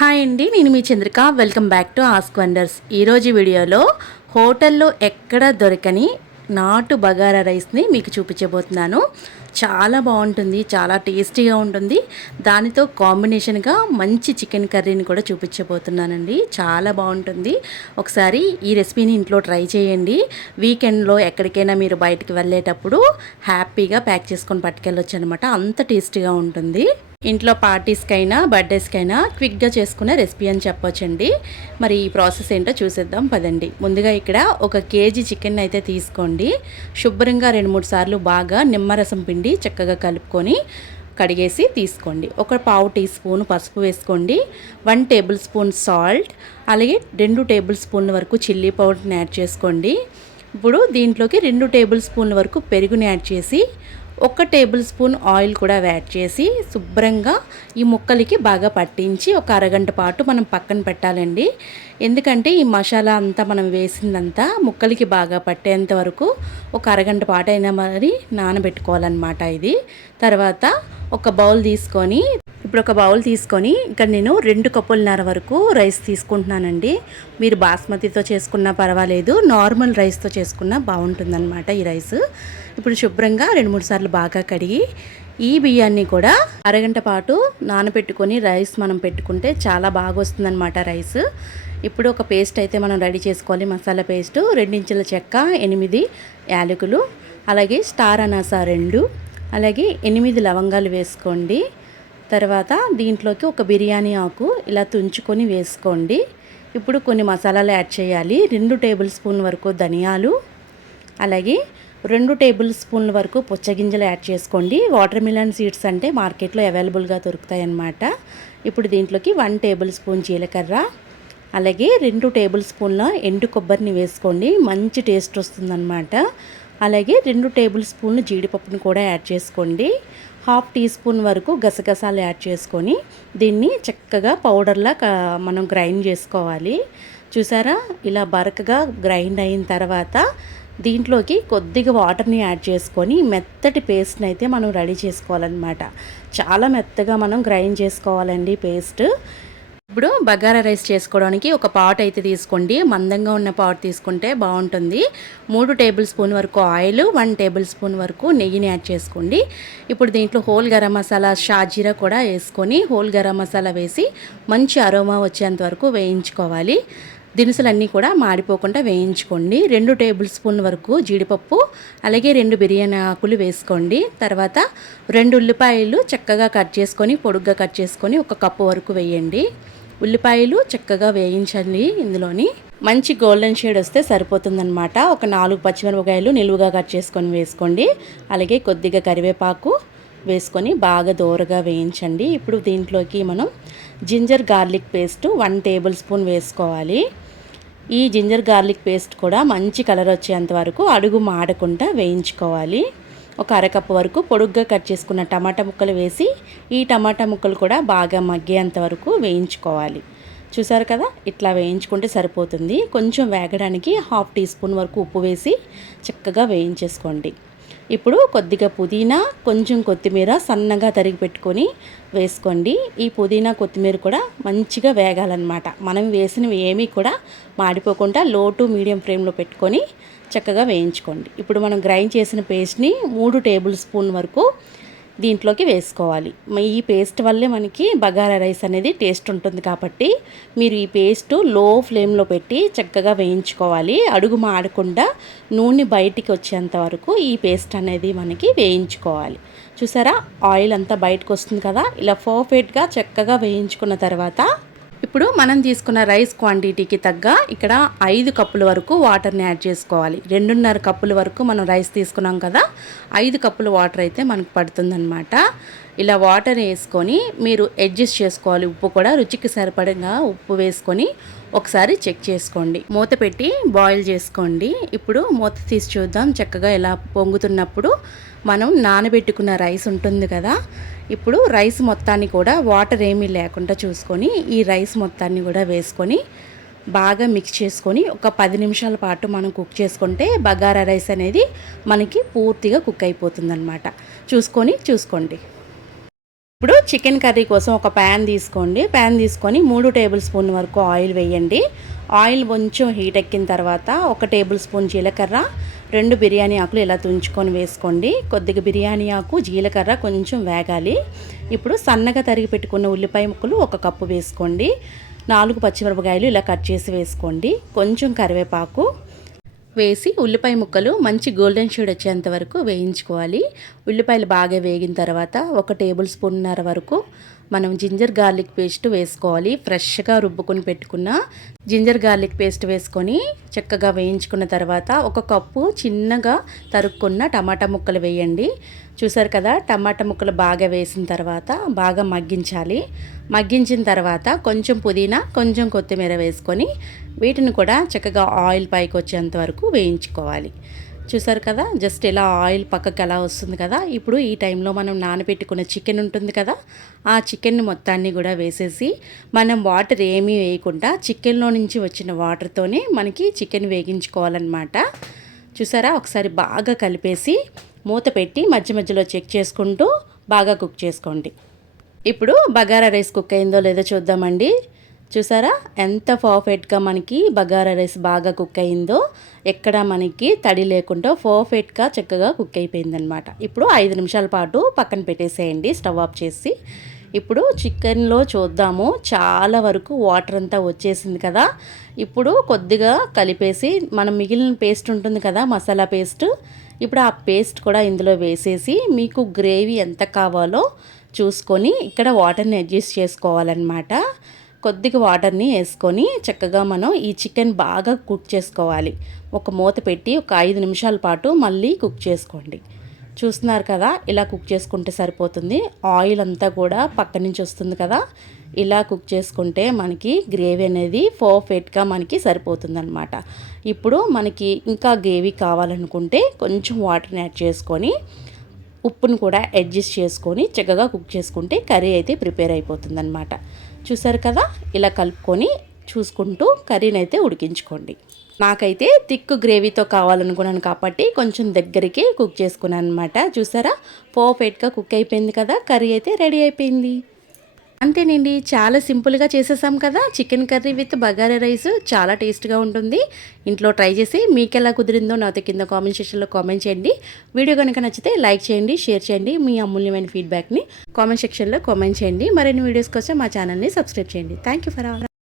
Hi అండి, నేను మీ Chandrika. Welcome back to ask wonders. ఈరోజు వీడియోలో హోటల్లో ఎక్కడ దొరకని నాటు బగారా రైస్ని మీకు చూపించబోతున్నాను. చాలా బాగుంటుంది, చాలా టేస్టీగా ఉంటుంది. దానితో కాంబినేషన్గా మంచి చికెన్ కర్రీని కూడా చూపించబోతున్నానండి. చాలా బాగుంటుంది. ఒకసారి ఈ రెసిపీని ఇంట్లో ట్రై చేయండి. వీకెండ్లో ఎక్కడికైనా మీరు బయటికి వెళ్ళేటప్పుడు హ్యాపీగా ప్యాక్ చేసుకొని పట్టుకెళ్ళొచ్చు అనమాట. అంత టేస్టీగా ఉంటుంది. ఇంట్లో పార్టీస్కైనా బర్త్డేస్కైనా క్విక్గా చేసుకునే రెసిపీ అని చెప్పొచ్చండి. మరి ఈ ప్రాసెస్ ఏంటో చూసేద్దాం పదండి. ముందుగా ఇక్కడ 1 కేజీ చికెన్ అయితే తీసుకోండి. శుభ్రంగా 2-3 సార్లు బాగా నిమ్మరసం పిండి చక్కగా కలుపుకొని కడిగేసి తీసుకోండి. 1 టీ స్పూన్ పసుపు వేసుకోండి. 1 టేబుల్ స్పూన్ సాల్ట్, అలాగే 2 టేబుల్ స్పూన్ల వరకు చిల్లీ పౌడర్ని యాడ్ చేసుకోండి. ఇప్పుడు దీంట్లోకి 2 టేబుల్ స్పూన్ల వరకు పెరుగుని యాడ్ చేసి 1 టేబుల్ స్పూన్ ఆయిల్ కూడా యాడ్ చేసి శుభ్రంగా ఈ ముక్కలకి బాగా పట్టించి ఒక అరగంట పాటు మనం పక్కన పెట్టాలండి. ఎందుకంటే ఈ మసాలా అంతా మనం వేసిందంతా ముక్కలకి బాగా పట్టేంత వరకు ఒక అరగంట పాటు అయినా మరి నానబెట్టుకోవాలన్నమాట. ఇది తర్వాత ఒక బౌల్ తీసుకొని ఇక్కడ నేను 2 కప్పులన్నర వరకు రైస్ తీసుకుంటున్నానండి. మీరు బాస్మతితో చేసుకున్నా పర్వాలేదు, నార్మల్ రైస్తో చేసుకున్నా బాగుంటుందన్నమాట ఈ రైస్. ఇప్పుడు శుభ్రంగా 2-3 సార్లు బాగా కడిగి ఈ బియ్యాన్ని కూడా అరగంట పాటు నానబెట్టుకొని రైస్ మనం పెట్టుకుంటే చాలా బాగా వస్తుందన్నమాట రైస్. ఇప్పుడు ఒక పేస్ట్ అయితే మనం రెడీ చేసుకోవాలి. మసాలా పేస్టు 2 ఇంచుల చెక్క, 8 యాలకులు, అలాగే స్టార్ అనాస 2, అలాగే 8 లవంగాలు వేసుకోండి. తర్వాత దీంట్లోకి 1 బిర్యానీ ఆకు ఇలా తుంచుకొని వేసుకోండి. ఇప్పుడు కొన్ని మసాలాలు యాడ్ చేయాలి. 2 టేబుల్ స్పూన్ల వరకు ధనియాలు, అలాగే 2 టేబుల్ స్పూన్ల వరకు పుచ్చగింజలు యాడ్ చేసుకోండి. వాటర్ మిలన్ సీడ్స్ అంటే మార్కెట్లో అవైలబుల్గా దొరుకుతాయి అన్నమాట. ఇప్పుడు దీంట్లోకి 1 టేబుల్ స్పూన్ జీలకర్ర, అలాగే 2 టేబుల్ స్పూన్ల ఎండు కొబ్బరిని వేసుకోండి. మంచి టేస్ట్ వస్తుందన్నమాట. అలాగే 2 టేబుల్ స్పూన్లు జీడిపప్పుని కూడా యాడ్ చేసుకోండి. 1/2 టీ స్పూన్ వరకు గసగసాలు యాడ్ చేసుకొని దీన్ని చక్కగా పౌడర్లా మనం గ్రైండ్ చేసుకోవాలి. చూసారా, ఇలా బరకగా గ్రైండ్ అయిన తర్వాత దీంట్లోకి కొద్దిగా వాటర్ని యాడ్ చేసుకొని మెత్తటి పేస్ట్ని అయితే మనం రెడీ చేసుకోవాలన్నమాట. చాలా మెత్తగా మనం గ్రైండ్ చేసుకోవాలండి పేస్ట్. ఇప్పుడు బగారా రైస్ చేసుకోవడానికి ఒక పాట్ అయితే తీసుకోండి. మందంగా ఉన్న పాట్ తీసుకుంటే బాగుంటుంది. 3 టేబుల్ స్పూన్ వరకు ఆయిల్, 1 టేబుల్ స్పూన్ వరకు నెయ్యిని యాడ్ చేసుకోండి. ఇప్పుడు దీంట్లో హోల్ గరం మసాలా, షాజీరా కూడా వేసుకొని హోల్ గరం మసాలా వేసి మంచి అరోమా వచ్చేంత వరకు వేయించుకోవాలి. దినుసులన్నీ కూడా మాడిపోకుండా వేయించుకోండి. 2 టేబుల్ స్పూన్ వరకు జీడిపప్పు, అలాగే 2 బిర్యానీ ఆకులు వేసుకోండి. తర్వాత 2 ఉల్లిపాయలు చక్కగా కట్ చేసుకొని పొడుగ్గా కట్ చేసుకొని 1 కప్పు వరకు వేయండి. ఉల్లిపాయలు చక్కగా వేయించండి. ఇందులోని మంచి గోల్డెన్ షేడ్ వస్తే సరిపోతుందన్నమాట. ఒక 4 పచ్చిమిరపకాయలు నిలువుగా కట్ చేసుకొని వేసుకోండి. అలాగే కొద్దిగా కరివేపాకు వేసుకొని బాగా దోరగా వేయించండి. ఇప్పుడు దీంట్లోకి మనం ginger garlic paste 1 tablespoon వేసుకోవాలి. ఈ జింజర్ గార్లిక్ పేస్ట్ కూడా మంచి కలర్ వచ్చేంత వరకు అడుగు మాడకుండా వేయించుకోవాలి. ఒక అరకప్పు వరకు పొడుగ్గా కట్ చేసుకున్న టమాటా ముక్కలు వేసి ఈ టమాటా ముక్కలు కూడా బాగా మగ్గేంత వరకు వేయించుకోవాలి. చూసారు కదా, ఇట్లా వేయించుకుంటే సరిపోతుంది. కొంచెం వేగడానికి 1/2 టీ స్పూన్ వరకు ఉప్పు వేసి చక్కగా వేయించేసుకోండి. ఇప్పుడు కొద్దిగా పుదీనా, కొంచెం కొత్తిమీర సన్నగా తరిగి పెట్టుకొని వేసుకోండి. ఈ పుదీనా కొత్తిమీర కూడా మంచిగా వేగాలన్నమాట. మనం వేసినవి ఏమీ కూడా మాడిపోకుండా లో టు మీడియం ఫ్లేమ్లో పెట్టుకొని చక్కగా వేయించుకోండి. ఇప్పుడు మనం గ్రైండ్ చేసిన పేస్ట్ని 3 టేబుల్ స్పూన్ వరకు దీంట్లోకి వేసుకోవాలి. ఈ పేస్ట్ వల్లే మనకి బగారా రైస్ అనేది టేస్ట్ ఉంటుంది కాబట్టి మీరు ఈ పేస్ట్ లో ఫ్లేమ్లో పెట్టి చక్కగా వేయించుకోవాలి. అడుగు మాడకుండా నూనె బయటికి వచ్చేంత వరకు ఈ పేస్ట్ అనేది మనకి వేయించుకోవాలి. చూసారా, ఆయిల్ అంతా బయటకు వస్తుంది కదా. ఇలా పర్ఫెక్ట్గా చక్కగా వేయించుకున్న తర్వాత ఇప్పుడు మనం తీసుకున్న రైస్ క్వాంటిటీకి తగ్గ ఇక్కడ 5 కప్పుల వరకు వాటర్ని యాడ్ చేసుకోవాలి. 2.5 కప్పుల వరకు మనం రైస్ తీసుకున్నాం కదా, 5 కప్పుల వాటర్ అయితే మనకు పడుతుందన్నమాట. ఇలా వాటర్ వేసుకొని మీరు అడ్జస్ట్ చేసుకోవాలి. ఉప్పు కూడా రుచికి సరిపడంగా ఉప్పు వేసుకొని ఒకసారి చెక్ చేసుకోండి. మూత పెట్టి బాయిల్ చేసుకోండి. ఇప్పుడు మూత తీసి చూద్దాం. చక్కగా ఇలా పొంగుతున్నప్పుడు మనం నానబెట్టుకున్న రైస్ ఉంటుంది కదా, ఇప్పుడు రైస్ మొత్తాన్ని కూడా వాటర్ ఏమీ లేకుండా చూసుకొని ఈ రైస్ మొత్తాన్ని కూడా వేసుకొని బాగా మిక్స్ చేసుకొని ఒక 10 నిమిషాల పాటు మనం కుక్ చేసుకుంటే బగారా రైస్ అనేది మనకి పూర్తిగా కుక్ అయిపోతుందన్నమాట. చూసుకోండి. ఇప్పుడు చికెన్ కర్రీ కోసం ఒక ప్యాన్ తీసుకోండి. ప్యాన్ తీసుకొని 3 టేబుల్ స్పూన్ వరకు ఆయిల్ వేయండి. ఆయిల్ కొంచెం హీట్ ఎక్కిన తర్వాత 1 టేబుల్ స్పూన్ జీలకర్ర, 2 బిర్యానీ ఆకులు ఇలా తుంచుకొని వేసుకోండి. కొద్దిగా బిర్యానీ ఆకు, జీలకర్ర కొంచెం వేగాలి. ఇప్పుడు సన్నగా తరిగి పెట్టుకున్న ఉల్లిపాయ ముక్కలు 1 కప్పు వేసుకోండి. 4 పచ్చిమిరపకాయలు ఇలా కట్ చేసి వేసుకోండి. కొంచెం కరివేపాకు వేసి ఉల్లిపాయ ముక్కలు మంచి గోల్డెన్ షేడ్ వచ్చేంత వరకు వేయించుకోవాలి. ఉల్లిపాయలు బాగా వేగిన తర్వాత 1 టేబుల్ స్పూన్నర వరకు మనం జింజర్ గార్లిక్ పేస్ట్ వేసుకోవాలి. ఫ్రెష్గా రుబ్బుకొని పెట్టుకున్న జింజర్ గార్లిక్ పేస్ట్ వేసుకొని చక్కగా వేయించుకున్న తర్వాత 1 కప్పు చిన్నగా తరుక్కున్న టమాటా ముక్కలు వేయండి. చూసారు కదా, టమాటా ముక్కలు బాగా వేసిన తర్వాత బాగా మగ్గించాలి. మగ్గించిన తర్వాత కొంచెం పుదీనా, కొంచెం కొత్తిమీర వేసుకొని వీటిని కూడా చక్కగా ఆయిల్ పైకి వచ్చేంత వరకు వేయించుకోవాలి. చూసారు కదా, జస్ట్ ఇలా ఆయిల్ పక్కకి ఎలా వస్తుంది కదా. ఇప్పుడు ఈ టైంలో మనం నానబెట్టుకున్న చికెన్ ఉంటుంది కదా, ఆ చికెన్ మొత్తాన్ని కూడా వేసేసి మనం వాటర్ ఏమీ వేయకుండా చికెన్లో నుంచి వచ్చిన వాటర్తోనే మనకి చికెన్ వేగించుకోవాలన్నమాట. చూసారా, ఒకసారి బాగా కలిపేసి మూత పెట్టి మధ్య మధ్యలో చెక్ చేసుకుంటూ బాగా కుక్ చేసుకోండి. ఇప్పుడు బగారా రైస్ కుక్ అయిందో లేదో చూద్దామండి. చూసారా ఎంత పర్ఫెక్ట్గా మనకి బగారా రైస్ బాగా కుక్ అయిందో, ఎక్కడ మనకి తడి లేకుండా పర్ఫెక్ట్గా చక్కగా కుక్ అయిపోయిందనమాట. ఇప్పుడు 5 నిమిషాల పాటు పక్కన పెట్టేసేయండి స్టవ్ ఆఫ్ చేసి. ఇప్పుడు చికెన్లో చూద్దాము, చాలా వరకు వాటర్ అంతా వచ్చేసింది కదా. ఇప్పుడు కొద్దిగా కలిపేసి మనం మిగిలిన పేస్ట్ ఉంటుంది కదా, మసాలా పేస్ట్, ఇప్పుడు ఆ పేస్ట్ కూడా ఇందులో వేసేసి మీకు గ్రేవీ ఎంత కావాలో చూసుకొని ఇక్కడ వాటర్ని అడ్జస్ట్ చేసుకోవాలన్నమాట. కొద్దిగా వాటర్ని వేసుకొని చక్కగా మనం ఈ చికెన్ బాగా కుక్ చేసుకోవాలి. ఒక మూత పెట్టి ఒక 5 నిమిషాల పాటు మళ్ళీ కుక్ చేసుకోండి. చూస్తున్నారు కదా, ఇలా కుక్ చేసుకుంటే సరిపోతుంది. ఆయిల్ అంతా కూడా పక్క నుంచి వస్తుంది కదా, ఇలా కుక్ చేసుకుంటే మనకి గ్రేవీ అనేది పర్ఫెక్ట్గా మనకి సరిపోతుందన్నమాట. ఇప్పుడు మనకి ఇంకా గ్రేవీ కావాలనుకుంటే కొంచెం వాటర్ని యాడ్ చేసుకొని ఉప్పును కూడా అడ్జస్ట్ చేసుకొని చక్కగా కుక్ చేసుకుంటే కర్రీ అయితే ప్రిపేర్ అయిపోతుందన్నమాట. చూసారు కదా, ఇలా కలుపుకొని చూసుకుంటూ కర్రీని అయితే ఉడికించుకోండి. నాకైతే థిక్ గ్రేవీతో కావాలనుకున్నాను కాబట్టి కొంచెం దగ్గరికి కుక్ చేసుకున్నాను అనమాట. చూసారా, పర్ఫెక్ట్గా కుక్ అయిపోయింది కదా, కర్రీ అయితే రెడీ అయిపోయింది. అంతేనండి, చాలా సింపుల్గా చేసేసాం కదా chicken curry with bagara rice. చాలా టేస్ట్గా ఉంటుంది. ఇంట్లో ట్రై చేసి మీకు ఎలా కుదిరిందో నాతో కింద కామెంట్ సెక్షన్లో కామెంట్ చేయండి. వీడియో కనుక నచ్చితే లైక్ చేయండి, షేర్ చేయండి. మీ అమూల్యమైన ఫీడ్బ్యాక్ని కామెంట్ సెక్షన్లో కామెంట్ చేయండి. మరిన్ని వీడియోస్ కోసం మా ఛానల్ని సబ్స్క్రైబ్ చేయండి. Thank you for all.